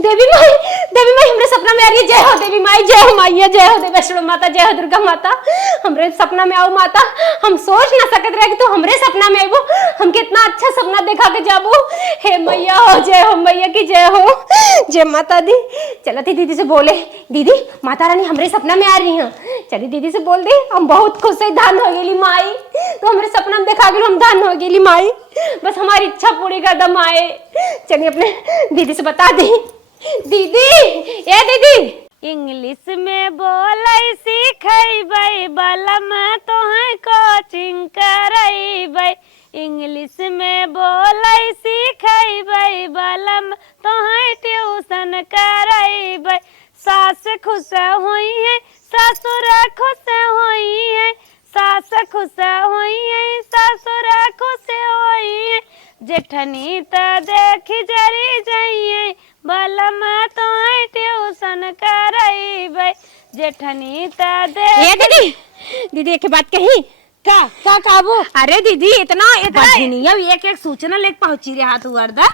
देवी माई हमरे सपना में आ रही है। जय हो देवी माई, जय हो माइया, जय हो देवी वैष्णो माता, जय हो दुर्गा माता। हमरे सपना में आओ माता, हम सोच ना सकत रहे कि तू हमरे सपना में आईबो, हम कितना अच्छा सपना देखा के जाबो। हे मैया हो, जय हो मैया की जय हो, जय माता दी। चला थी दीदी से बोले, दीदी माता रानी हमरे सपना में आ रही हैं। चली दीदी से बोल दे, हम बहुत खुश है, धन हो गेली माई, तो हमरे सपना में देखा गेल, हम धन हो गेली माई, बस हमारी इच्छा पूरी कर दम आए। चलिए अपने दीदी से बता दी। दीदी, ए दीदी, इंग्लिश में बोलै सीखैबै बलम तोहें कोचिंग करैबै। इंग्लिश में बोलै सीखैबै बलम तोहें ट्यूशन करैबै। सास खुश होई है, ससुर खुश होई है, सास खुश होई है, ससुर खुश होई है। जेठनी त देख जरी जाइए बलम तोहें ट्यूशन करैबै। जेठनी त ए दीदी, दीदी एक बात कही का कहबो? अरे दीदी इतना बढ़िया एक एक सूचना लेके पहुंची रे हाथ उर्दा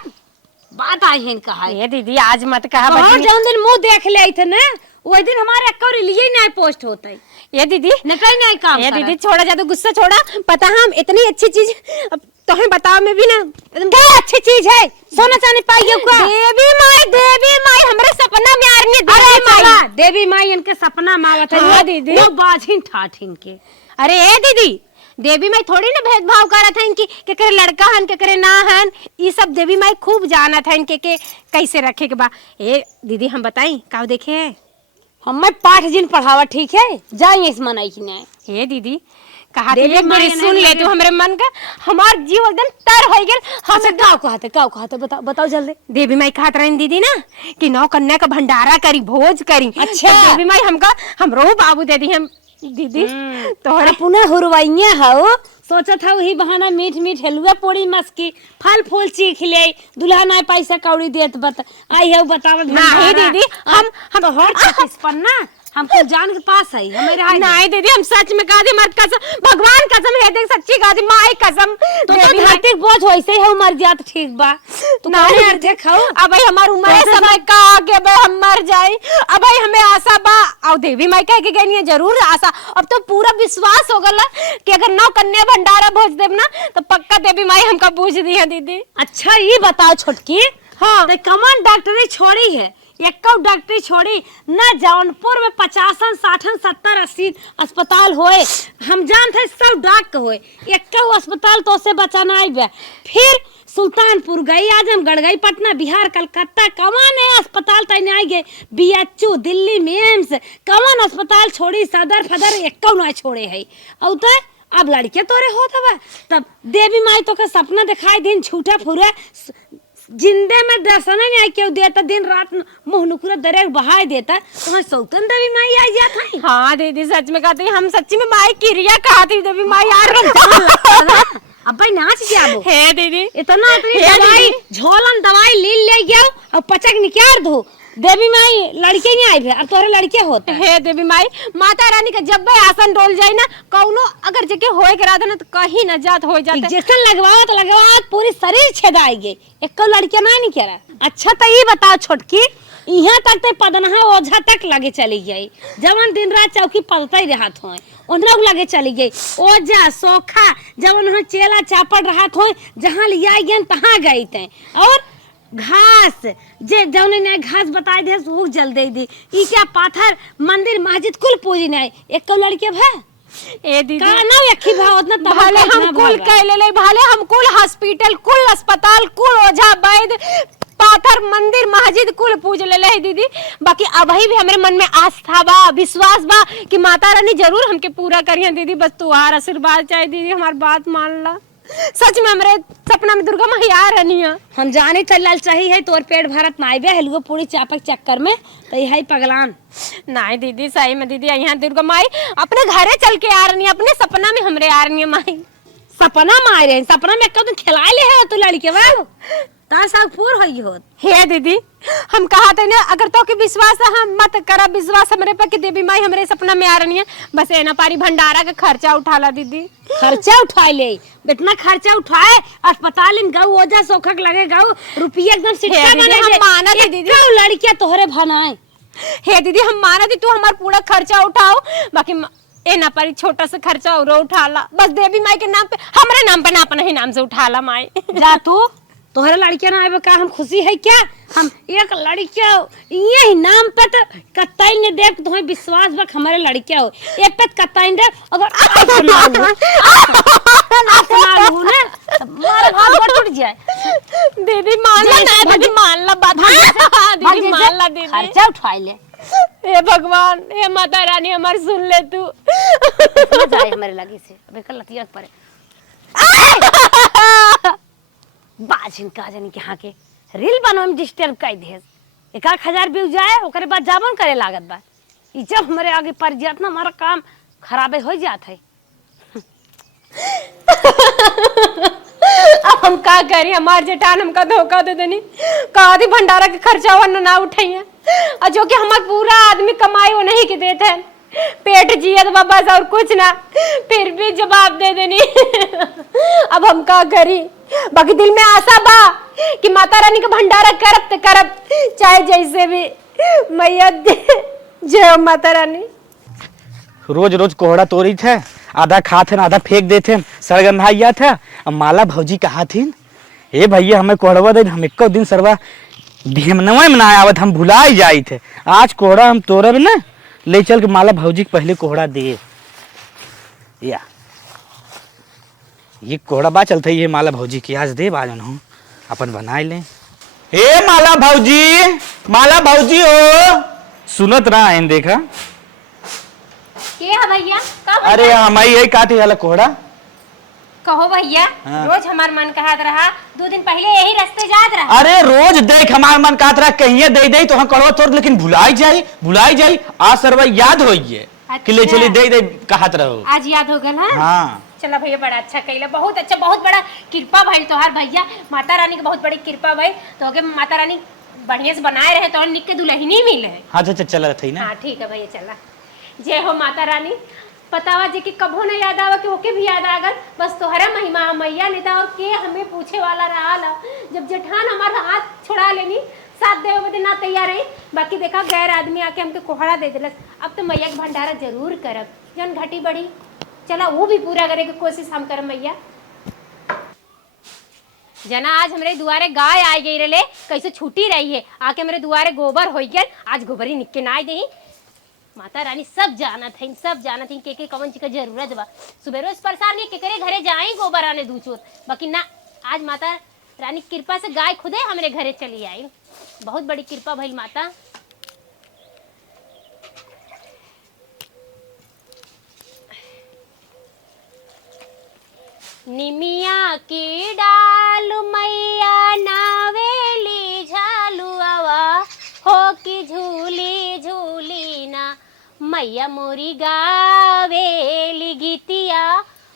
बात आई है कहा। ये दीदी आज मत कहा, जौन दिन मुंह देख ले थे ना वही दिन हमारे अकाउंट लिए नहीं पोस्ट होता है। ये दीदी नहीं नहीं काम ये दीदी छोड़ा जा, तो गुस्सा छोड़ा। पता हम इतनी अच्छी चीज तुम्हें बताओ में भी ना, क्या अच्छी चीज है? सोना चांदी पाइयो का देवी माई हमारे सपना में आ रही है। देवी माई, देवी माई इनके सपना में आवत है। हाँ दीदी, वो बाजिन ठाठिन के। अरे ए दीदी, देवी माई थोड़ी ना भेदभाव करत है इनकी के करे लड़का हन के करे ना हन, ये सब देवी माई खूब जानत है इनके के कैसे रखे के बा। ए दीदी हम बताई का देखे है, हमें पाठ जिन पढ़ावा ठीक है, जाइए इस मनाई की नहीं। हे दीदी कहा एक बार सुन ले तू हमरे मन का, हमार जीव एकदम तर हो गेल। हम का कहते बताओ बताओ जल्दी। देवी माई कहत रही दीदी ना कि नौ कन्या का भंडारा करी, भोज करी। अच्छा तो देवी माई हमका हमरो बाबू दे दी हम दीदी। तोहरे पुनः हुरवाइया हो, सोचा था वही बहाना मीठ मीठ हलवा पूरी मस्की फल फूल चीख ले, दुल्हा ना पैसा कौड़ी देत बता आई है बतावत नहीं दीदी, हम तो हर छत्तीस पन्ना हमको जान के पास है हमारे। नहीं दीदी हम सच में कहा दी, मत कसम भगवान कसम है, देख सच्ची कहा दी माई कसम। तो धरती बोझ वैसे ही मर जात ठीक बा। तो नहीं यार देखो अब भाई हमार उम्र है समय का आगे भाई हम मर जाए। अब भाई हमें आशा बा और देवी माई कह के गई है जरूर आशा। अब तो पूरा विश्वास हो गला कि अगर नौ कन्या भंडारा भोज देव ना तो पक्का देवी माई हमका बूझ दी है दीदी। अच्छा ये बताओ छोटकी, हाँ तो कमान डॉक्टरी छोड़ी है, एक डॉक्टरी छोड़ी ना, जौनपुर में 50 60 70 80 अस्पताल होए, हम जानते सब डॉक्टर होए, एक अस्पताल तो से बचाना आई बे। फिर सुल्तानपुर गई, आजमगढ़ गई, पटना बिहार कलकत्ता, कमान है अस्पताल तैने आई गए, बीएचयू दिल्ली में एम्स, कमान अस्पताल छोड़ी, सदर फदर एक ना छोड़े है। और तो अब लड़के तोरे होत हवा, तब देवी माई तो का सपना दिखाई दिन झूठा फुरा जिंदे में दर्शन नहीं आई क्यों देता, दिन रात मुंह नुकुरा दरेक बहाय देता, तुम्हारे सौतन देवी माई आई जाता है। हाँ दीदी सच में कहते हम सच्ची में माई क्रिया कहती देवी माई यार। अब भाई नाच जाबो हे दीदी इतना दवाई झोलन दवाई ले गया और पचक निकाल दो। देवी माई लड़के नहीं आई अब तोरे लड़के होते हे देवी माई माता रानी का जब भी आसन डोल जाए ना, कौनो अगर जगह होए करा देना तो कहीं न जात हो जाता। इंजेक्शन लगवाओ पूरी शरीर छेदाई गई, एक लड़के नहीं करा। अच्छा तो ये बताओ छोटकी, यहाँ तक तो पदनहा ओझा तक लगे चली गई, जवन दिन रात चौकी पदता ही रहा हो उन्हें लगे चली गई, ओझा सोखा जवन चेला चापड़ रहा हो जहाँ लिया गए तहाँ गई थे। और घास जे जौने ने घास बताए दे वो जल दे दी, ई क्या पाथर मंदिर मस्जिद कुल पूजी नहीं, एक लड़के भा ए दीदी का ना यखी भाव उतना भाले हम कुल कह ले भाले हम कुल हॉस्पिटल कुल अस्पताल कुल ओझा वैद्य पाथर मंदिर मस्जिद कुल पूज ले है दीदी। बाकी अभी भी हमारे मन में आस्था बा विश्वास बा कि माता रानी जरूर हमके पूरा करिए दीदी। बस तुम्हार आशीर्वाद चाहिए दीदी, हमारी बात मान ला। सच में हमारे सपना में दुर्गा मैया रहनी है, हम जाने चल चाहिए है तोर पेट भरत नाइबे हलवा पूरी चापक चक्कर में तो यही पगलान नहीं दीदी। सही में दीदी यहाँ दुर्गा माई अपने घरे चल के आ रही है, अपने सपना में हमरे आ रही है माई। सपना में आ रहे हैं, सपना में कब खिला ले है तो लड़के वाह तार साग पूर होई होत। हे दीदी हम कहा थे ना अगर तो के विश्वास है हम मत करा विश्वास हमरे पे कि देवी माई हमरे सपना में आ रही है बस एना पारी भंडारा का खर्चा उठाला दीदी। खर्चा उठाए ले इतना खर्चा उठाए अस्पताल में गऊ ओजा सोखक लगे गऊ रुपया एकदम सिक्का हे दीदी, बने हम माना थे दीदी। लड़कियां तोहरे भनाए हे दीदी हम माना थी तू हमारा पूरा खर्चा उठाओ बाकी एना पारी छोटा सा खर्चा और उठाला बस देवी माई के नाम पे हमारे नाम पे ना अपना ही नाम से उठाला माई। जा तू तोहरे लड़कियां ना आवे का हम खुशी है क्या हम एक लड़किया ये ही नाम पे तो कतई ने देख तुम्हें विश्वास बक हमारे लड़किया हो एक पे कतई दे अगर अपना हो ना मार घर टूट जाए। दीदी मान ला ना दीदी मान ला बात दीदी मान ला दीदी खर्चा उठाई ले। हे भगवान हे माता रानी हमार सुन ले तू जाए हमारे लगी से अबे कल लतिया पड़े बाजिन का जानी के यहाँ के रील बनवा में डिस्टर्ब कर दे 1000 व्यू जाए ओकरे बाद जाबन करे लागत बा ई जब हमारे आगे पड़ जात ना हमारा काम खराबे हो जात है। अब हम का करी हमार जेठान हमका धोखा दे देनी कहा थी भंडारा के खर्चा वन ना उठाइए और जो कि हमार पूरा आदमी कमाई वो नहीं के देते हैं पेट जियत बाबा और कुछ ना फिर भी जवाब दे देनी। अब हम का करी बाकी दिल में आशा बा कि माता रानी का भंडारा करब तो करब चाहे जैसे भी मैया जय माता रानी। रोज रोज कोहड़ा तोड़ी थे आधा खाते आधा फेंक देते सरगंधाइया था अब माला भौजी कहा थी हे भैया हमें कोहड़वा दे हम एक दिन सरवा ढेमनवा में ना आवत हम भुला जाई थे आज कोहड़ा हम तोड़ब ना ले चल के माला भौजी के पहले कोहड़ा दे या ये कोहड़ा बा चलते ये माला भौजी की आज दे बाजन हूँ अपन बनाए ले। हे माला भौजी हो सुनत रहा है देखा के है भैया कब अरे हमारी यही काटे वाला कोहड़ा कहो भैया हाँ। रोज हमार मन कहत रहा 2 दिन पहले यही रास्ते जात रहा। अरे रोज देख हमार मन कहत रहा कहीं दे तो हम कड़वा तोड़ लेकिन भुलाई जाई आज सरवा याद होइए कि ले चली दे कहत रहो आज याद हो गल। हाँ चला भैया बड़ा अच्छा कइला बहुत अच्छा बहुत बड़ा कृपा भइल तोहार भैया माता रानी के बहुत बड़ी कृपा भइल तो के माता रानी बढ़िया से बनाए रहे तो निक के दुल्हनी मिले है। हाँ चल थी ना। हाँ ठीक है भैया चला जय हो माता रानी पतावा जी की कभो न याद आवा कि ओके भी याद आगल बस तोहरा महिमा मैया नेता और के हमें पूछे वाला रहा जब जेठान हमारा हाथ छुड़ा लेनी साथ देव बदे ना तैयार रही बाकी देखा गैर आदमी आके हमके कोहड़ा दे दिलस अब तो मैया के भंडारा जरूर करब जन घटी बढ़ी चला वो भी पूरा करे की कोशिश हम करब मैया। जना आज हमरे दुआरे गाय आ गई रहे कैसे छूटी रही है आके हमरे दुआरे गोबर हो गया आज गोबरी निक्के ना दे माता रानी सब जानत है के कवन चीज का जरूरत बा सुबह रोज परेशान नहीं के घरे जाए गोबर आने दूचोर बाकी ना आज माता रानी कृपा से गाय खुदे हमरे घरे चली आई बहुत बड़ी कृपा भइल माता। निमिया की डाल मैया नावेली झालुआवा हो की झूली झूली ना मैया मोरी गावेली गीतिया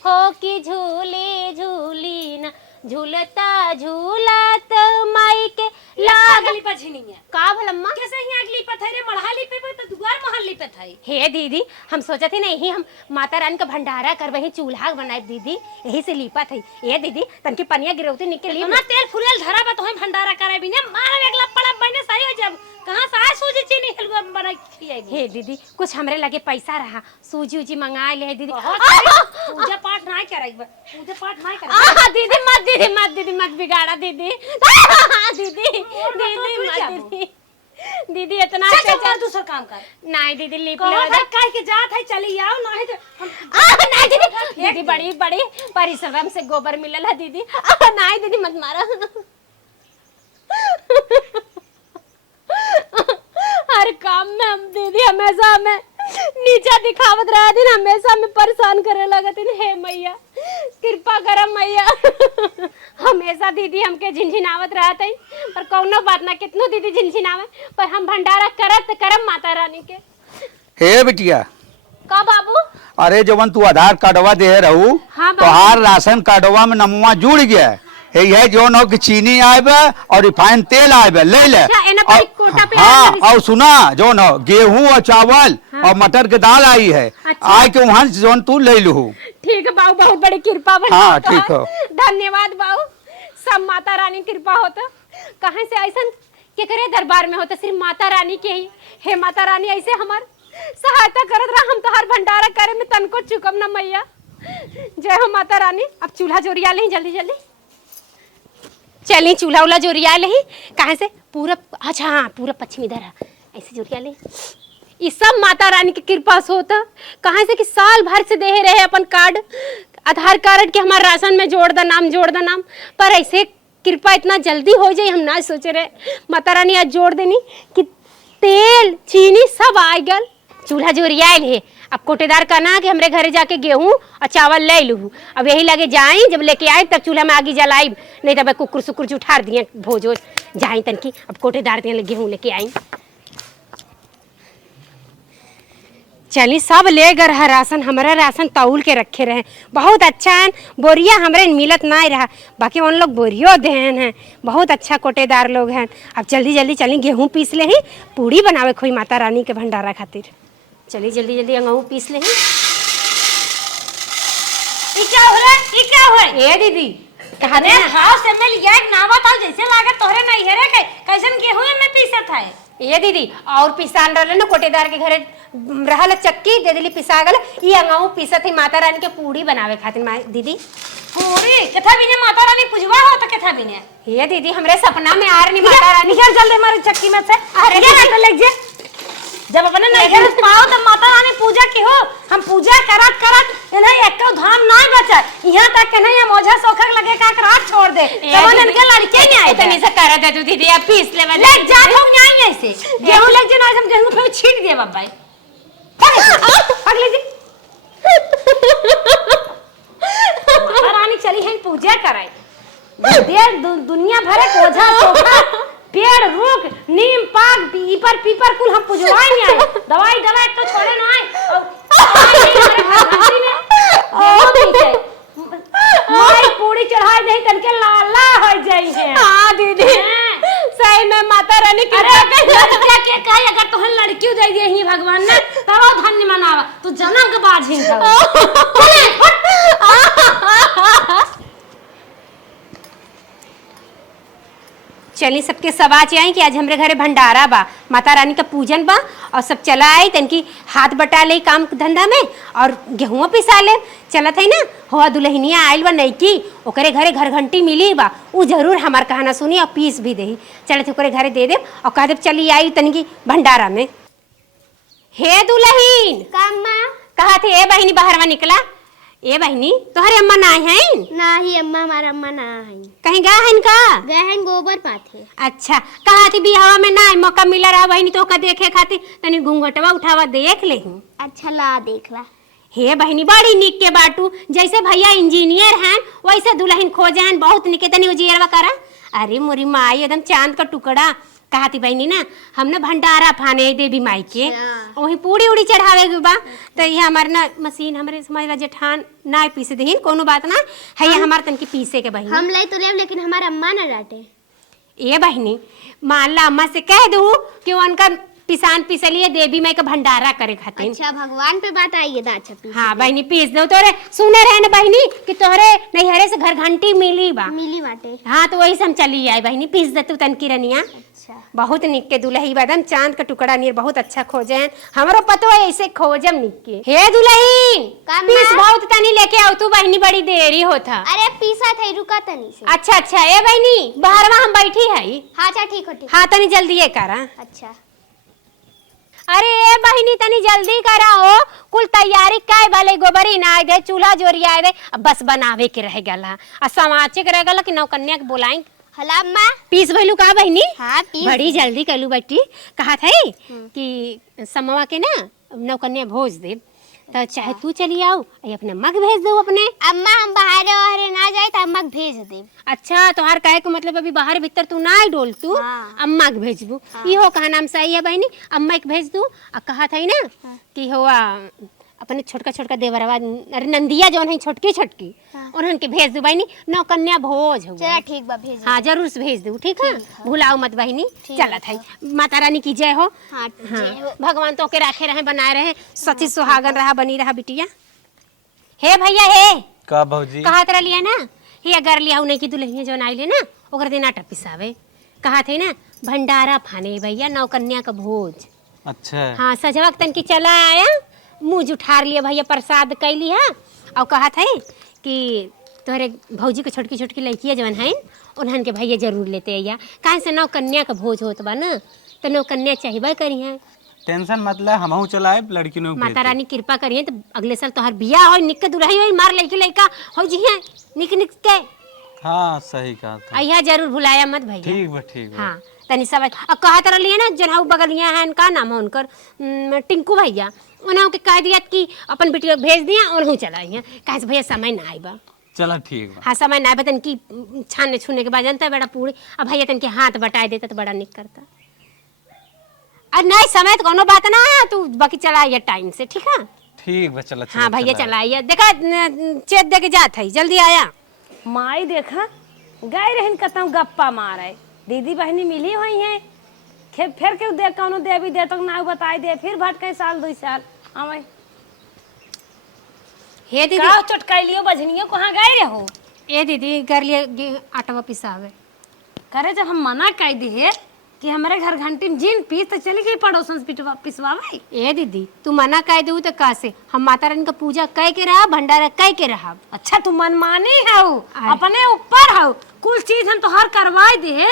हो की झूली झूली ना झूलता झूलत माई के लागली पछिनिया का भलम्मा कैसे ही अगली पथरे मढ़ाली पे तो दुआर महल्ली पे थाई। हे दीदी हम सोचा थे नहीं हम माता रानी का भंडारा कर वही चूल्हा बनाए दीदी यही से लीपा थी ये दीदी तनकी पनिया गिरौती निकली ना तेल फुलेल धरा बा तो हम भंडारा करे बिना मार अगला पड़ा बने सही हो जब कहां से आए सूजी चीनी हलवा बना खियाई। हे दीदी कुछ हमरे लगे पैसा रहा सूजी उजी मंगा ले दीदी पूजा पाठ नहीं कराई पूजा पाठ नहीं कराई दीदी मत बिगाड़ा दीदी दीदी इतना चल दूसरा काम कर नहीं दीदी लीप कहो भाई काहे के जात है चली आओ नहीं तो नहीं दीदी बड़ी बड़ी परिश्रम से गोबर मिलल है दीदी नहीं दीदी मत मारा हर काम में हम दीदी हमेशा हमें नीचा दिखावत रहा दिन हमेशा हमें परेशान करे लगा दिन हे मैया कृपा करम मैया हमेशा दीदी हमके झिनझिनावत रहा था पर कौनो बात ना कितनो दीदी झिनझिनावे पर हम भंडारा करत करम माता रानी के। हे बिटिया का बाबू अरे जवन तू आधार कार्डवा दे रहू हाँ तो हार राशन कार्डवा में नमुआ जुड़ गया है जो नो कि चीनी आए और रिफाइंड तेल आए ले ले। अच्छा, एना पर कोटा पे हाँ आया और सुना जो नो गेहूं और चावल और मटर के दाल आई है। अच्छा। आए के वहां जो तू ले लू। ठीक है बाबू, बहुत बड़ी कृपा बनी। हाँ, ठीक हो। धन्यवाद बाबू, सब माता रानी कृपा होता। कहाँ से ऐसा के करे दरबार में होता, सिर्फ माता रानी के ही। हे माता रानी ऐसे हमार सहायता करत रहा, हम तो हर भंडारा करे में तनको चुकम ना मैया। जय हो माता रानी। अब चूल्हा जोरिया ले जल्दी जल्दी, चली चूल्हा उला जोरिया ले। कहाँ से पूरा, अच्छा हाँ पूरा पश्चिम इधर है, ऐसे जोरिया ले। ये सब माता रानी की कृपा से होता। कहाँ से कि साल भर से दे रहे अपन कार्ड, आधार कार्ड के हमारे राशन में जोड़ द नाम, जोड़ द नाम, पर ऐसे कृपा इतना जल्दी हो जाए हम ना सोचे रहे। माता रानी आज जोड़ देनी कि तेल चीनी सब आ गल। चूल्हा जोरियाल है। अब कोटेदार कहना कि हमरे घरे जाके गेहूं और चावल ले लूँ। अब यही लगे जाई, जब लेके आए तब चूल्हा में आगे जलाई, नहीं तब कुकुर सुकुर जुठार दिए भोजो जाई तन की। अब कोटेदार दिए गेहूं लेके आई। चली सब ले गर है राशन, हमारा राशन तौल के रखे रहे, बहुत अच्छा है। बोरिया हमरे मिलत ना रहा, बाकी उन लोग बोरियो देन हैं, बहुत अच्छा कोटेदार लोग हैं। अब जल्दी जल्दी चली गेहूं पीस ले ही, पूड़ी बनावे खोई माता रानी के भंडारा खातिर। चली जल्दी जल्दी गेहूं पीस ले ही। ई क्या होला? ई क्या होय? ए दीदी कहा अरे भाव से मैं लिया एक नावा था, जैसे लागत तोहरे नहीं हेरे के कैसन गेहूं में पीसत है। ये दीदी और पिसान रहले ना कोटेदार के घरे रहल चक्की दे दिली पिसा गल। ई अंगाऊ पीसत ही माता रानी के पूड़ी बनावे खातिर। माँ दीदी पूरी कथा बिने माता रानी पूजवा हो तो कथा बिने। ये दीदी हमरे सपना में आ रही माता रानी। निकल जल्दी हमारी चक्की में से। अरे ये ना लग जे, जब अपने नहीं घर पाओ तब माता रानी पूजा की हो। हम पूजा करत करत इन्हें एक धाम नहीं बचा, यहाँ तक के नहीं हम ओझा सोखर लगे का रात छोड़ दे। तब इनके लड़के नहीं आए तनी से कर दे तू दीदी, अब पीस ले ले जा हो नहीं ऐसे गेहूं लग जे ना हम गेहूं पे छीट दे बाबा अगले जी। माता रानी चली है पूजा कराई, देर दुनिया भर के ओझा सोखा पेड़ रुक नीम पाग पीपर कुल हम पुजवाई नहीं आए। दवाई दवाई तो छोड़े ना आए माई पूरी चढ़ाई नहीं तनके लाला हो जाई है। हाँ दीदी सही में माता रानी की लड़का के कहे अगर तोहन लड़की दे दिए ही भगवान ने तब धन्य मनावा, तू जन्म के बाज ही चली सबके सवाच आई कि आज हमरे घरे भंडारा बा, माता रानी का पूजन बा, और सब चला आई तनकी हाथ बटा ले काम धंधा में और गेहूं पिसा ले। चलत है ना हो दुल्हनिया आयल बा नहीं की, ओकरे घरे घर घंटी मिली बा, उ जरूर हमार कहना सुनी और पीस भी दही। चलत ओकरे घरे दे दे और कह दे चली आई तनकी भंडारा में। हे दुल्हन कहा थे ए बहनी बाहरवा निकला। ए बहनी तोहरे अम्मा ना है? नाही अम्मा, हमारा अम्मा ना है। कहीं गा है का? गए हैं गोबर पाथे। अच्छा कहा थी बिहावा में ना मौका मिला रहा बहनी तो का देखे खातिर तनी घूंघटवा उठावा देख ले। अच्छा ला देख ला। हे बहनी बड़ी निक के बाटू, जैसे भैया इंजीनियर हैं वैसे दुल्हन खोजे हैं, बहुत निके तनी उजियरवा करा। अरे मोरी माई एकदम चांद का टुकड़ा। कहा थी बहनी ना हम ना भंडारा फाने देवी माई के, वही पूड़ी उड़ी चढ़ावे के बा, तो ये हमारे ना मशीन हमारे समझ ला जेठान ना पीसे दही, कोनो बात ना है ये हमारे तन की पीसे के बहनी। हम ले तो ले लेकिन हमारा अम्मा ना डांटे। ए बहनी मान ला अम्मा से कह दू कि उनका पिसान पिसलिए देवी माई का भंडारा करे खातिर। अच्छा भगवान पे बात आई है दाचा पीस। हाँ बहनी पीस दो। तोरे सुने रहे ना बहनी कि तोहरे नैहरे से घर घंटी मिली बा। मिली बाटे। हाँ तो वही से हम चली आई बहनी, पीस दे तू तनकी रनिया। अच्छा बहुत निक के दुल्ही बदम चांद का टुकड़ा नियर बहुत अच्छा खोजे हैं, हमारो पतो है ऐसे खोजम निक के। हे दुल्हन पीस बहुत तनी लेके आओ तू बहनी, बड़ी देरी होता। अरे पीसा थे रुका तनी से। अच्छा अच्छा ए बहनी बाहरवा हम बैठी है। हाँ अच्छा ठीक हो ठीक। हाँ तनी जल्दी ये करा। अच्छा अरे ए बहनी तनी जल्दी करा हो, कुल तैयारी काय भले गोबरी ना दे, चूल्हा जोरिया दे, अब बस बनावे के रह गला आ समाचे के रह गला कि नौकन्या के बोलाई। हला अम्मा पीस भइलू का बहनी? हाँ पीस बड़ी जल्दी कलू बेटी। कहा थे कि समवा के ना नौकन्या भोज दे, तो चाहे तू चली आओ या अपने अम्मा के भेज दो अपने। अम्मा हम बाहर ना जाए तो अम्मा के भेज दे। अच्छा तोहार कहे को मतलब अभी बाहर भीतर तू ना डोल तू। हाँ। अम्मा के भेजबू। इहो कहा नाम सही है बहनी, अम्मा के भेज दू। आ कहा था ना कि हुआ अपने छोटका छोटका देवरवा अरे नंदिया जौन है छोटकी छोटकी उन्हन के भेज दू बहनी नौ कन्या भोज हो चला ठीक बा भेज हाँ जरूर से भेज दू ठीक है भूलाओ मत बहनी चलत है माता रानी की जय हो हाँ हाँ भगवान तो के राखे रहे बनाए रहे सची सुहागन रहा बनी रहा बिटिया हे भैया हे का भौजी कहा तरह लिया ना ये अगर लिया उन्हें की दुल्हनिया जो आइले ना ओकर दिन आटा पिसावे कहा थे ना भंडारा फाने भैया नौ कन्या का भोज अच्छा हाँ सजवा तन की चला आया मुँह जुठार लिया भैया प्रसाद कैली है और कहा था कि तोहरे भौजी के छोटकी छोटकी लड़कियाँ जवन है उन्हन के भैया जरूर लेते आइया कहाँ से नौ कन्या का भोज होत बा ना तो नौ कन्या चाहिए करी है टेंशन मतलब हमहू चलाए लड़की ने माता रानी कृपा करिए तो अगले साल तोहर बियाह हो निक के दुल्हई हो मार लड़की लड़का हो जी है निक निक के हाँ सही कहा था अइहा जरूर भुलाया मत भैया ठीक बा हाँ तनी सब अब कहा तरह लिए ना जन बगलिया है का नाम है उनकर टिंकू भैया उन्होंने के कह दिया कि अपन बेटी भेज दिया उन्होंने चला अइहा कहे से भैया समय ना आइबा चला ठीक बा हाँ समय ना आइबा तन की छाने छूने के बाद जानता है बड़ा पूरी अब भैया तन के हाथ बटाए देता तो बड़ा निक करता और नहीं समय तो कोनो बात ना है तू बाकी चला आइया टाइम से ठीक है ठीक बा चला हाँ भैया चला आइया देखा चेत दे के जात है जल्दी आया माई देखा गए रहन कतौ गप्पा मारे दीदी बहनी मिली हुई है फिर क्यों दे कौनो देवी दे तक ना बताई दे फिर भटके साल 2 साल आवे हे दीदी का चटकाइलियो बजनियो कहाँ गए रहो ए दीदी कर लिए आटवा पिसावे करे जब हम मना कर दिए कि हमारे घर घंटी में जिन पीस तो चली गई पड़ोसन से पिसवावे ए दीदी तू मना कह दू तो कैसे हम माता रानी का पूजा कह के रहा भंडारा कह के रहा अच्छा तू मनमानी है अपने ऊपर है कुछ चीज हम तो हर करवाई दे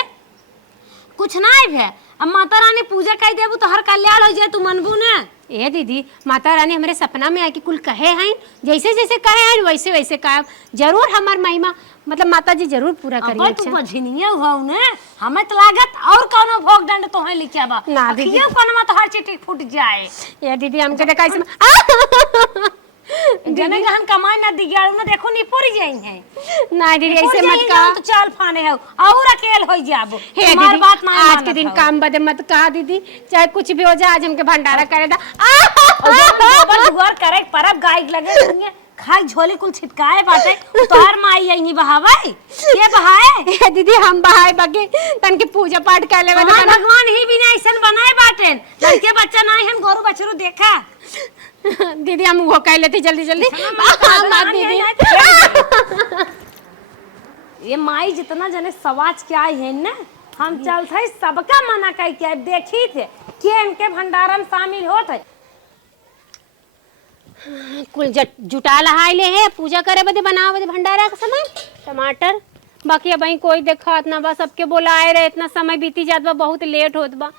कुछ नहीं है अब माता रानी पूजा कर देबू तो हर कल्याण हो जाए तू मनबू ना ए दीदी माता रानी हमारे सपना में आके कुल कहे हैं जैसे जैसे कहे हैं वैसे वैसे कहे जरूर हमार महिमा मतलब माता जी जरूर पूरा अब करिए तू बझनिया हो ने हमें तो लागत और कोनो भोग दंड तो है लिखिया बा ना दीदी। अखियों कोनो में तो हर चीज फूट जाए ए दीदी हमके देखा ऐसे जने का हम कमाई ना दिगाड़ू ना देखो नहीं पूरी जाई है ना दीदी ऐसे मत का कहा तो चाल फाने है और अकेल हो जाबो हे तुम्हार दीदी बात ना आज के दिन काम बदे मत कहा दीदी चाहे कुछ भी हो जाए आज हमके भंडारा करे दा गोबर दुआर करे परब गाय लगे होंगे खाई झोले कुल छिटकाए बाटे तोहर माई आई बहावे के बहाए ए दीदी हम बहाए बाकी तन के पूजा पाठ कर ले हमार भगवान ही बिना ऐसन बनाए बाटे लड़के बच्चा नहीं हम गोरु बछरू देखा दीदी हम वो कह लेते जल्दी जल्दी माँ दीदी ये माई जितना जने सवाज के आई है ना हम चलते सबका मना कह के देखी थे के इनके भंडारा में शामिल होते कुल जुटा लहाई ले है पूजा करे बदे बनावे बदे भंडारा का सामान टमाटर बाकी अब कोई देखा ना बस सबके बोलाए रहे इतना समय बीती जात बा बहुत लेट होत बा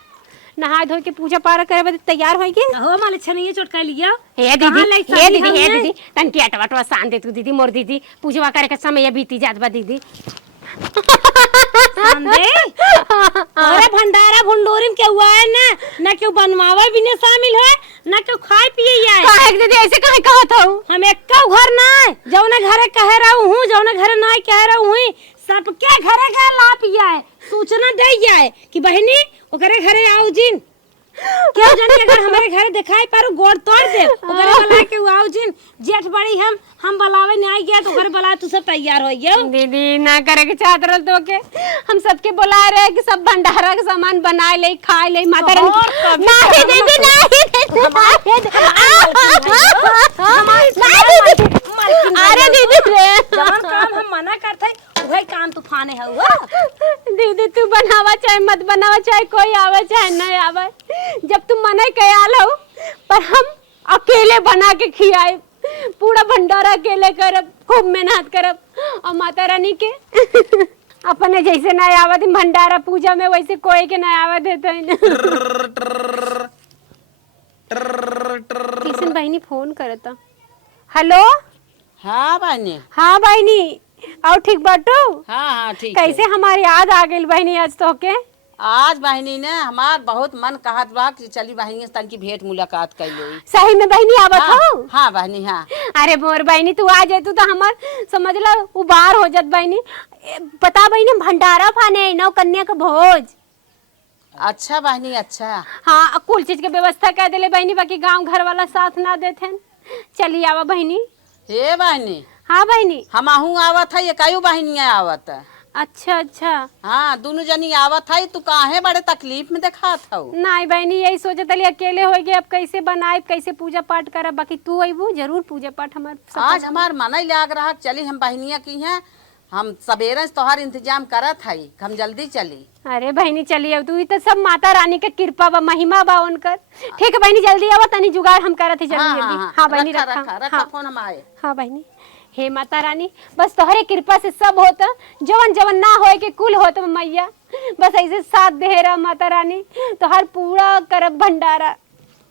नहा धो के पूजा पारा करे बदे तैयार होई के हो माले छनिए चटका लिया हे दीदी तन की अटवा टवा सान दे तू दीदी मोर दीदी पूजवा करे के समय बीती जात बा दीदी अरे भंडारा भंडोरिम के हुआ है ना क्यों बनवावा भी नहीं शामिल है ना क्यों खाए पिए है काहे दीदी ऐसे काहे कहत हूं हम एक घर ना जौने घरे कह रहा हूँ जौने घरे ना कह रहा हूँ सबके घरे का ला पिया है सूचना दे जाए कि बहनी ओकरे घरे आओ जिन क्यों जाने अगर हमारे घरे दिखाई पारो गोड़ तोड़ दे ओकरे बुला के आओ जिन जेठ बड़ी हम बुलावे नहीं आई गया तो ओकरे बुला तू सब तैयार हो गया दीदी ना करे के चाहत रह तो के हम सबके बुला रहे कि सब भंडारा का सामान बनाए ले खाए ले माता रानी नहीं दीदी अरे दीदी जवन काम हम मना करते वही काम तूफाने है हुआ दीदी तू बनावा चाहे मत बनावा चाहे कोई आवे चाहे नहीं आवे जब तुम मना के आलो पर हम अकेले बना के खियाए पूरा भंडारा अकेले करब खूब मेहनत करब और माता रानी के अपने जैसे नहीं आवत भंडारा पूजा में वैसे कोई के नहीं आवत देते किशन बहनी फोन करता हेलो हाँ बहनी हाँ बहनी और ठीक बाटू हाँ ठीक कैसे हमारी याद आ गई बहनी आज तो के आज बहनी ने हमार बहुत मन कहत बा कि चली बहनी से तनकी भेंट मुलाकात कर लो सही में बहनी आवत हो हाँ बहनी हाँ अरे मोर बहनी तू आ जाए तू तो हमार समझ लो उबार हो जात बहनी बता बहनी भंडारा फाने नौ कन्या का भोज अच्छा बहनी अच्छा हाँ कुल चीज के व्यवस्था कर दिले बहनी बाकी गांव घर वाला साथ ना देते चली आवा बहनी। हे बहनी, हाँ बहनी। हम आहू आवत है, ये कई बहनियां आवत है। अच्छा अच्छा। हाँ, दोनों जनी आवत है। तू काहे बड़े तकलीफ में देखा था? नहीं बहनी, यही सोचे तली अकेले हो गए, अब कैसे बनाए, कैसे पूजा पाठ करब। बाकी तू अबू जरूर पूजा पाठ हमारे। आज हमार मन ही लाग रहा, चली हम बहनियां की हैं, हम सवेरे से तोहार इंतजाम करत है, हम जल्दी चली। अरे बहनी चली अब, तू ही तो सब माता रानी के कृपा बा, महिमा बा उनकर। ठीक है बहनी, जल्दी आवा, तनी जुगाड़ हम करत है जल्दी जल्दी। हाँ बहनी, रखा फोन हम आए। हाँ बहनी। हे माता रानी, बस तोहरे कृपा से सब होता, जवन जवन ना होए के कुल होता मैया। बस ऐसे साथ दे रहा माता रानी, तोहर पूरा करब भंडारा।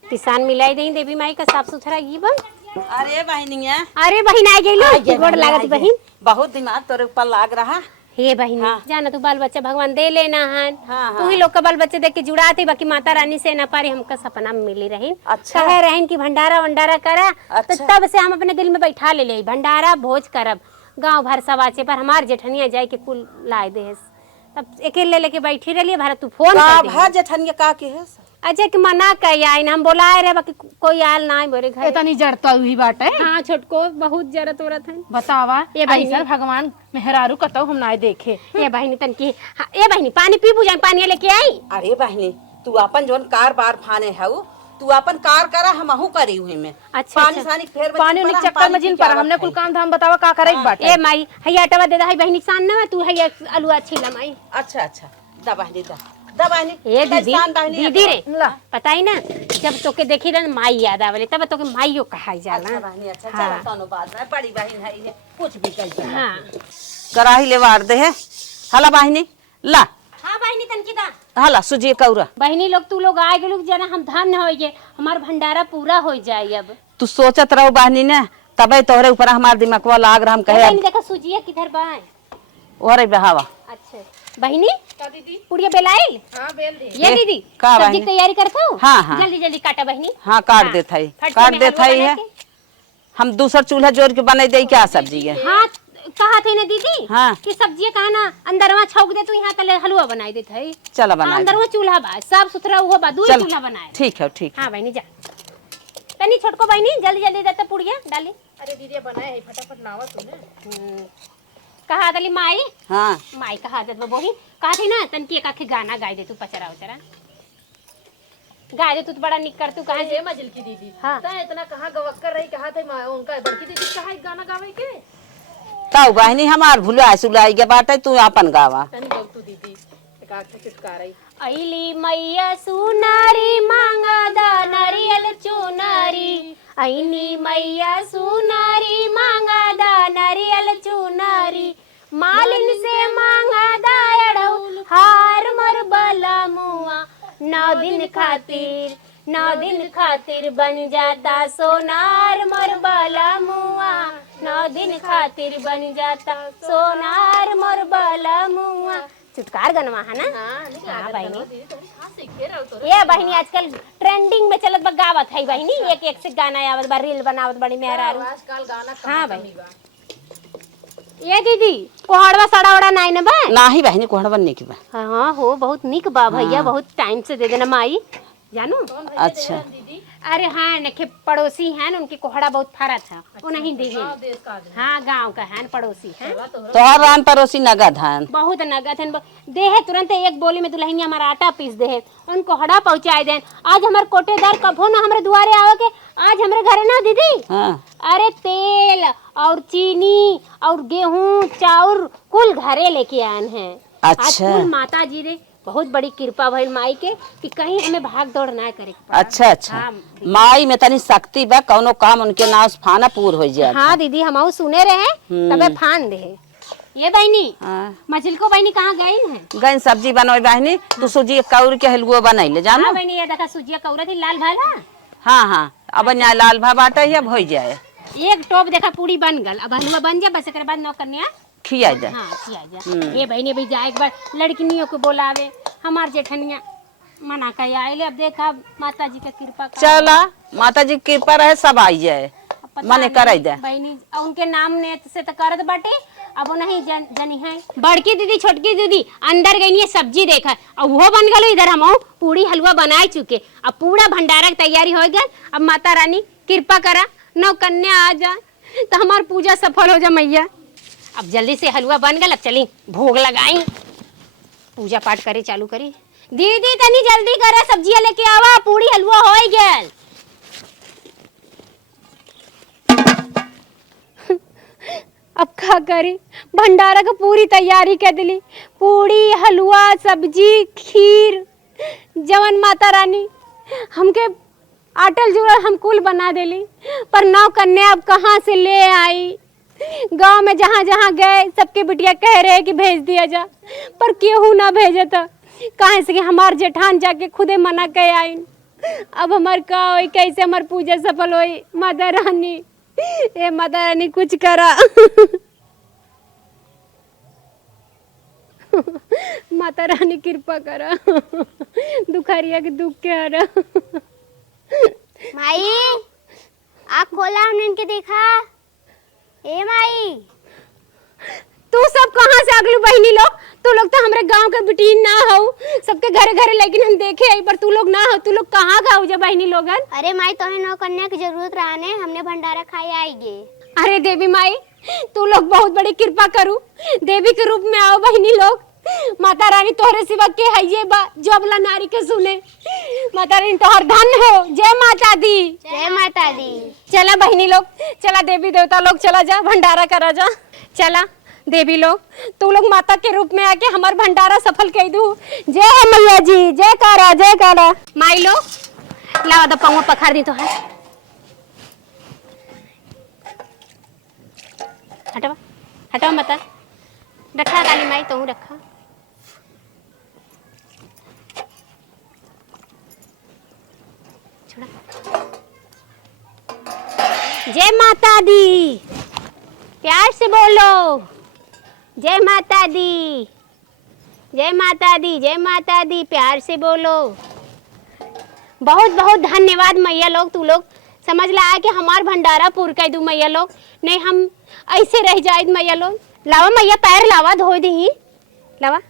किसान मिलाई दे देवी माई का साफ सुथरा ये बा। अरे बहनिया, अरे बहन आ गई, गोड़ लागत बहन। बहुत दिमाग तोरे ऊपर लाग रहा। हे बहन, जाना तू बाल बच्चा भगवान दे लेना हन। हाँ, तू ही लोग का बाल बच्चे देख के जुड़ाते, बाकी माता रानी से ना पारी हमका सपना में मिली रही। अच्छा। कहे रहन की भंडारा वंडारा करा। अच्छा। तो तब से हम अपने दिल में बैठा ले भंडारा भोज करब, गांव भर सवाचे पर हमार जेठनिया जाए के कुल लाए दे। तब अकेले लेके बैठी रही भारत, तू फोन कर दे। भा जेठनिया का के है? अजय के मना कही आई ना, हम बोलाए रहे, बाकी कोई आयल ना बोरे घर। इतनी जड़ता हुई बाटे। हाँ छोटको बहुत जरूरत हो रहा था। बतावा ये बहनी। ऐसा भगवान मेहरारू कतो हम ना देखे। ये बहनी तन की। हाँ, ये बहनी पानी पी बुझाई, पानी लेके आई। अरे बहनी, तू अपन जोन कार बार फाने है, तू अपन कार करा, हम अहू करी हुई में। अच्छा, पानी अच्छा। सानी फेर पानी उन्हीं चक्कर में जिन पर हमने कुल काम धाम बतावा का करे एक बाटे। ए माई हैया आटवा दे दा, है बहनी सान ना, तू हैया अलुआ छीला माई। अच्छा अच्छा, दा बहनी दा बहनी। ए दीदी, दीदी रे ला। पता ही ना, जब तोके देखी ना माई याद आवेले, तब तोके माईयो कहाई जाला। अच्छा बहनी, अच्छा चला, कोनो बात नहीं, बड़ी बहन है ये, कुछ भी कह सकती। हाँ कराही ले वार दे है। हला बहनी ला, हाँ बहनी तन की दा। हला सुजिए कौरा। बहनी लोग तू लोग आए गेलू जना, हम धन्य होइए, हमार भंडारा पूरा हो जाए। अब तू सोचत रहो बहनी ने, तबे तोहरे ऊपर हमार दिमागवा लाग रहा, हम कहे बहनी देखा सुजिया किधर बा। और बहावा। अच्छा बहनी, दीदी पुड़िया बेलाइल। हाँ बेल दी। ये दीदी का सब्जी बहनी? की तैयारी करता हूँ। हाँ, हाँ। जल्दी जल्दी काटा बहनी। हाँ काट देता है, काट देता है। हम दूसरा चूल्हा जोड़ के बना दे क्या सब्जी है? हाँ कहा थे ना दीदी, हाँ। कि सब्जी कहा ना अंदरवा छौक दे, तू यहाँ कल हलवा बनाई देते है। चला बना दे। अंदरवा चूल्हा बा, साफ सुथरा हुआ बा, दूर चल। चूल्हा बनाए। ठीक है, ठीक। हाँ बहनी जा, तनी छोटको बहनी जल्दी जल्दी देता पुड़िया डाली। अरे दीदी बनाए है, फटाफट नावा तूने। कहा दली माई, हाँ माई कहा दत वही कहा थी ना, तन की एक आखे गाना गाय दे तू, पचरा उचरा गाय दे तू, तो बड़ा निक कर तू। कहा ये मजिल की दीदी हाँ। ता इतना कहाँ गवक्कर रही, कहा थे उनका बड़की दीदी कहा गाना गावे के। ताऊ बहनी हमार भुला सुलाई के बाटे, तू अपन गावा। तनी बोल तू दीदी, एक आग से चुटकारा ही। अली मैया सुनारी मांगा दा नारियल चुनारी, ऐनी मैया सुनारी मांगा दा नारियल चुनारी, मालिन से मांगा दा अड़हुल हार मर बला मुआ, 9 दिन खातिर 9 दिन खातिर बन जाता सोनार मोर बला मुआ, 9 दिन खातिर बन जाता सोनार मोर बला मुआ। चुटकार गनवा है ना। हाँ बहनी, ये बहनी आजकल ट्रेंडिंग में चलत बा, गावत है बहनी, एक एक से गाना आवत बा, रील बनावत बड़ी मेहरारू। आजकल गाना हाँ बहनी। ये दीदी कोहड़वा सड़ा वड़ा नाई न बा? नाही बहनी, कोहड़ा बनने की बा। हाँ हो, बहुत निक बा भैया, बहुत टाइम से दे देना माई, जानो। अच्छा अरे हाँ, नखे पड़ोसी हैं उनकी कोहड़ा बहुत फरा था, वो नहीं देगी। हाँ गांव का है, पड़ोसी है। तोहर रान पड़ोसी नगद है, बहुत नगद है, दे है तुरंत एक बोली में दुल्हनिया हमारा आटा पीस दे है, उन कोहड़ा पहुँचाए दे। आज हमारे कोटेदार कभो ना हमारे दुआरे आवे के, आज हमारे घरे ना दीदी। हाँ। अरे तेल और चीनी और गेहूं चाउर कुल घरे लेके आए हैं। अच्छा। आज कुल माता जी रे बहुत बड़ी कृपा भइल माई के, कि कहीं हमें भाग दौड़ ना करे के पड़ा। अच्छा अच्छा। हाँ, माई में तनी शक्ति बा, कौनो काम उनके नाव से फाना पूर हो जाए। हाँ दीदी, हम सुने रहे तबे फान दे। ये बहनी हाँ। मछली को बहनी कहाँ गई है? गई सब्जी बनोई बहनी, तू सूजी कौर के हलुआ बनाई ले जानो। हाँ बहनी, ये देखा सूजिया कौरा थी लाल भाला। हाँ हाँ, अब यहाँ लाल भा बाटा ही अब हो जाए। एक टोप देखा पूरी बन गल, अब हलवा बन जाए, बस एक बाद नौकरनिया खिया जाए। हाँ खिया जा। ये बहनी भी जाए एक बार लड़कियों को बोलावे, हमार जेठनिया मना कर आए। अब देखा माता जी का कृपा कर। चला, माता जी की कृपा रहे, सब आई जाए, पता मने नहीं, कराई जाए। बहनी उनके नाम ने से तो करत बाटे, अब वो नहीं जनी है। बड़की दीदी छोटकी दीदी अंदर गई, सब्जी देखा अब वो बन गलो, इधर हम पूरी हलवा बनाए चुके, अब पूरा भंडारा की तैयारी हो गया। अब माता रानी कृपा करा, नौ कन्या आ जाए तो हमार पूजा सफल हो जा मैया। अब जल्दी से हलवा बन गया, अब चली भोग लगाई, पूजा पाठ करे चालू करी। दीदी तनी जल्दी करा, सब्जियां लेके आवा, पूरी हलवा हो गया। अब का करी, भंडारा का पूरी तैयारी कर दिली, पूरी हलवा सब्जी खीर जवन माता रानी हमके आटल जुड़ल हम कुल बना देली, पर नौ कन्या अब कहाँ से ले आई। गांव में जहाँ जहाँ गए सबके बिटिया कह रहे कि भेज दिया जा, पर केहू ना भेजे था, कहाँ से कि हमार जेठान जाके खुदे मना कर आई। अब हमार का होई, कैसे हमार पूजा सफल होई। माता रानी, ए माता रानी कुछ करा। माता रानी कृपा करा, दुखरिया के दुख के हरा। माई आँख खोला, हमने इनके देखा। ए माई, तू सब कहाँ से अगलू बहनी लोग? तू लोग तो हमारे गांव के बिटीन ना हो, सबके घरे घरे लेकिन हम देखे आई, पर तू लोग ना हो। तू लोग कहाँ गाँव जा बहनी लोगन? अरे माई तोहे नौ कन्या की जरूरत रहने, हमने भंडारा खाए आएगे। अरे देवी माई, तू लोग बहुत बड़ी कृपा करू, देवी के रूप में आओ बहनी लोग। माता रानी तोहरे सिवा के है ये बा जो अबला नारी के सुने। माता रानी तोहर धन हो। जय माता दी। जय माता दी। चला बहनी लोग, चला देवी देवता लोग, चला जा भंडारा करा जा। चला देवी लोग, तू लोग माता के रूप में आके हमार भंडारा सफल कर दू। जय मैया जी, जय कारा जय कारा। माई लोग लावा द पौवा पखार दी तो है। हटवा हटवा माता, रखा काली माई, तू रखा। जय माता दी, प्यार से बोलो। जय माता दी, जय माता दी, जय माता दी, प्यार से बोलो। बहुत बहुत धन्यवाद मैया लोग, तू लोग समझ ला कि हमार भंडारा पूर कर दू मैया लोग, नहीं हम ऐसे रह जाए मैया लोग। लावा मैया, पैर लावा, धो दी लावा।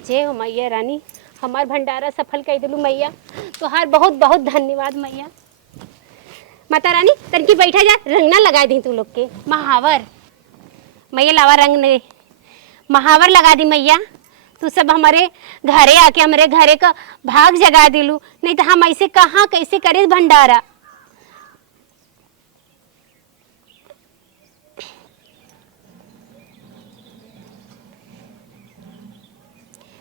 जय हो मैया रानी, हमार भंडारा सफल कर दिलू मैया, तोहार बहुत बहुत धन्यवाद मैया। माता रानी तनकी बैठा जा, रंग ना लगा दी तू लोग के। महावर मैया लावा, रंग ने महावर लगा दी मैया। तू सब हमारे घरे आके हमारे घरे का भाग जगा दिलू, नहीं तो हम ऐसे कहाँ कैसे करे भंडारा।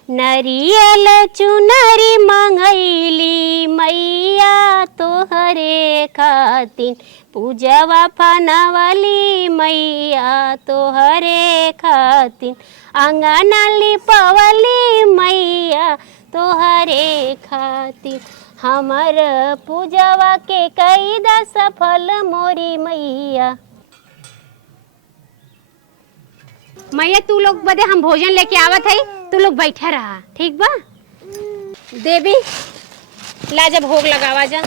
नरियल चुनरी मंगैली मैया तोहरे खातिन, पूजवा फनवली मैया तोहरे खातिन, अंगना लिपवली मैया तोहरे खातिन, हमर पूजवा के कैदा सफल मोरी मैया। मैया तू लोग बदे हम भोजन लेके आवत है, तू लोग बैठा रहा, ठीक बा। देवी ला जब भोग लगावा जा।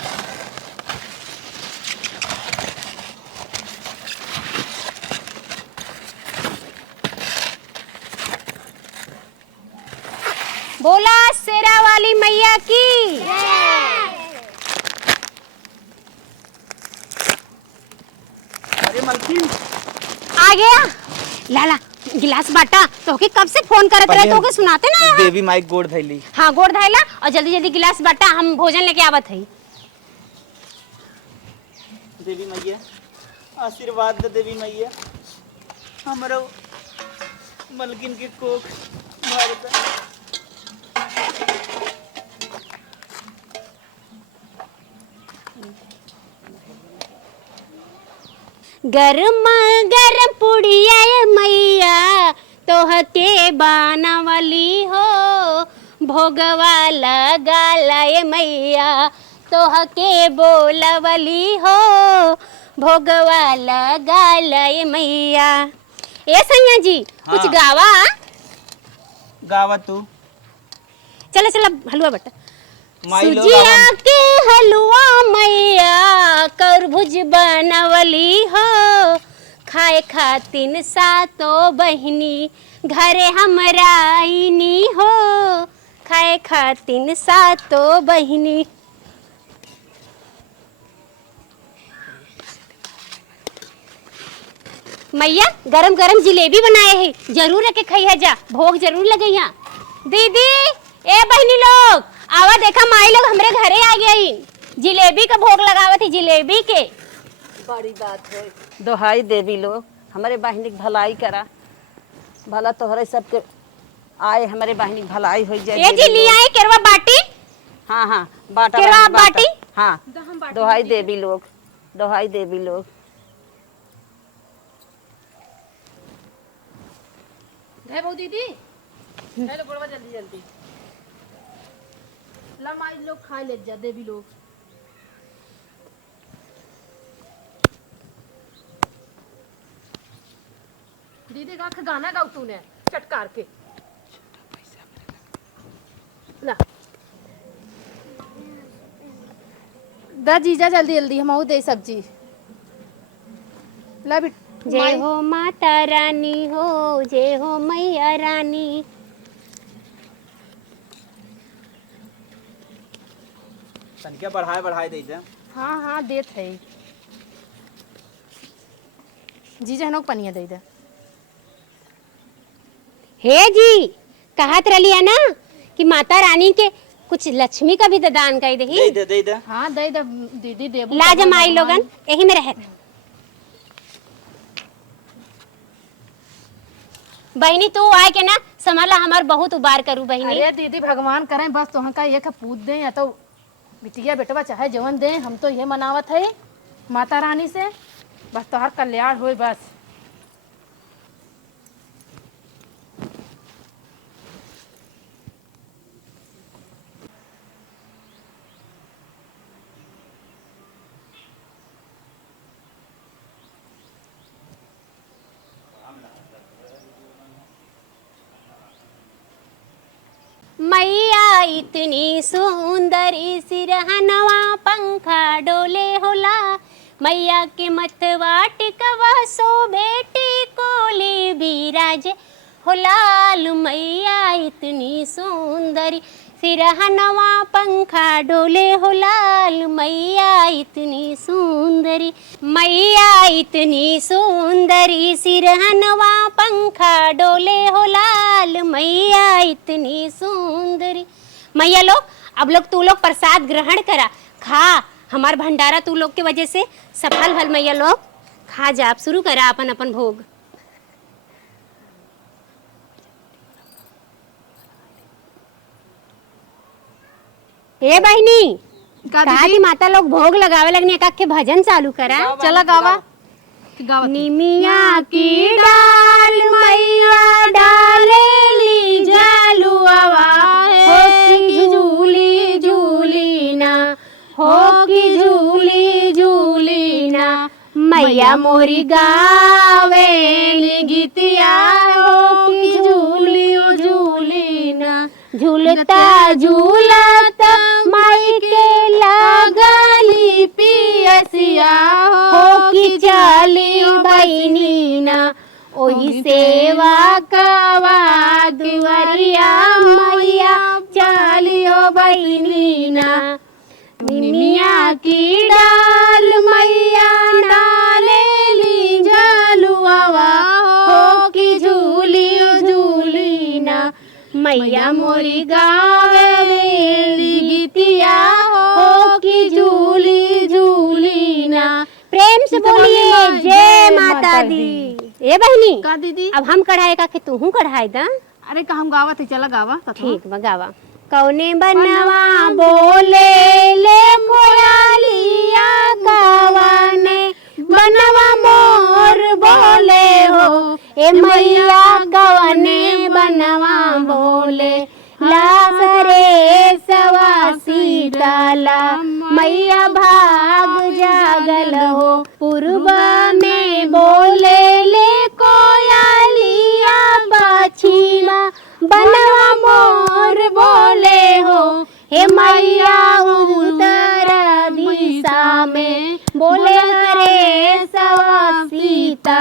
बोला शेरा वाली मैया की। अरे मलकिन आ गया, लाला गिलास बाटा। तो के कब से फोन करत रहे, तो के सुनाते ना यहाँ। देवी माई गोड़ धैली। हाँ गोड़ धैला, और जल्दी जल्दी गिलास बाटा, हम भोजन लेके आवत है। देवी मैया आशीर्वाद दे, देवी मैया हमरो मलकिन के कोख भर दे। गरम गरम पुड़िया मैया तोहके बानवली हो, भोगवा लगाला मैया तोहके बोलवली हो, भोगवा लगाला मैया। ए सैया जी कुछ गावा। गावा तू। चला चला हलवा बटा माई लोग सुजिया के हलवा मैया करभुज बनवली हो खाए खातिन सातो बहिनी घरे हमरा आईनी हो खाए खातिन सातो बहिनी। मैया गरम गरम जिलेबी बनाए हैं जरूर रखे खाइया जा भोग जरूर लगैया। दीदी ए बहनी लोग आवा देखा माई लोग हमरे घरे आ गई जिलेबी का भोग लगावत ही जिलेबी के। बड़ी बात है दोहाई देवी लोग हमारे बहनी की भलाई करा भला तोहरे सबके आए हमारे बहनी की भलाई हो जाए। ए जी ली आई केरवा बाटी। हाँ हाँ बाटा केरवा बाटा। बाटी? हाँ दोहाई देवी लोग दोहाई देवी लोग। दीदी लो बोलवा जल्दी जल्दी ला माई लोग खाए ले जा देवी लोग। दीदी का गाना गाओ तूने चटकार के ला दा जीजा जल्दी जल्दी हम दे सब्जी ला जय हो माता रानी हो जय हो मैया रानी। तनके बढ़ाए दे दे। हाँ हाँ देत है जीजा हनों पनिया दे दे। हे जी कहत रही है ना कि माता रानी के कुछ लक्ष्मी का भी तो दान कर दही। दे दे। हाँ दे दे दीदी देबू ला जमाई लोगन यही में रहे। बहनी तू आए के ना समझला हमार बहुत उबार करू बहनी। अरे दीदी भगवान करें बस तोहन का ये पूछ दे या तो बिटिया बेटवा चाहे जवन दे हम तो ये मनावत है माता रानी से बस तोहर कल्याण होए बस। मैया इतनी सुंदरी सिरहनवा पंखा डोले होला मैया के मतवा टिकवा सो बेटी कोली बिराज हो लाल। मैया इतनी सुंदरी सिरहनवा पंखा डोले हो लाल मैया इतनी सुंदरी। मैया इतनी सुंदरी सिरहनवा पंखा डोले हो लाल मैया इतनी सुंदरी। मैया लोग अब लोग तू लोग प्रसाद ग्रहण करा खा हमार भंडारा तू लोग के वजह से सफल भल। मैया लोग खा जा आप शुरू करा अपन अपन भोग। ए बहनी कहा थी माता लोग भोग लगावे लगने का के भजन चालू करा। चला गावा निमिया की डाल मैया डाले ली जालुआ हो की झूली झूली ना हो की झूली झूली ना मैया मोरी गावे ली गीतिया हो की झूली झूली ना झूलता झूलता माई के लागली पियसिया हो की चाली बहिनी ना ओही सेवा कवा दुवरिया मैया चाली हो बहिनी ना। निमिया की डाल मैया डाले ली जालुआ हो की झूली झूली ना मैया मोरी गावे गीतिया हो की झूली झूली ना। प्रेम से बोलिए जय माता दी। ए बहनी का दीदी अब हम कढ़ाए का कि तू कढ़ाई दा। अरे का हम गावा थे चला गावा ठीक बा गावा। कौने बनवा बोले ले कोयालिया कवाने बनवा मोर बोले हो ए मैया कवने बनवा बोले लासरे सवा सीताला मैया भाग जागल हो पूर्व में बोले ले कोयालिया पश्चिमा बनवा मोर बोले हे मैया उत्तर दिशा में बोले हरे सवा सीता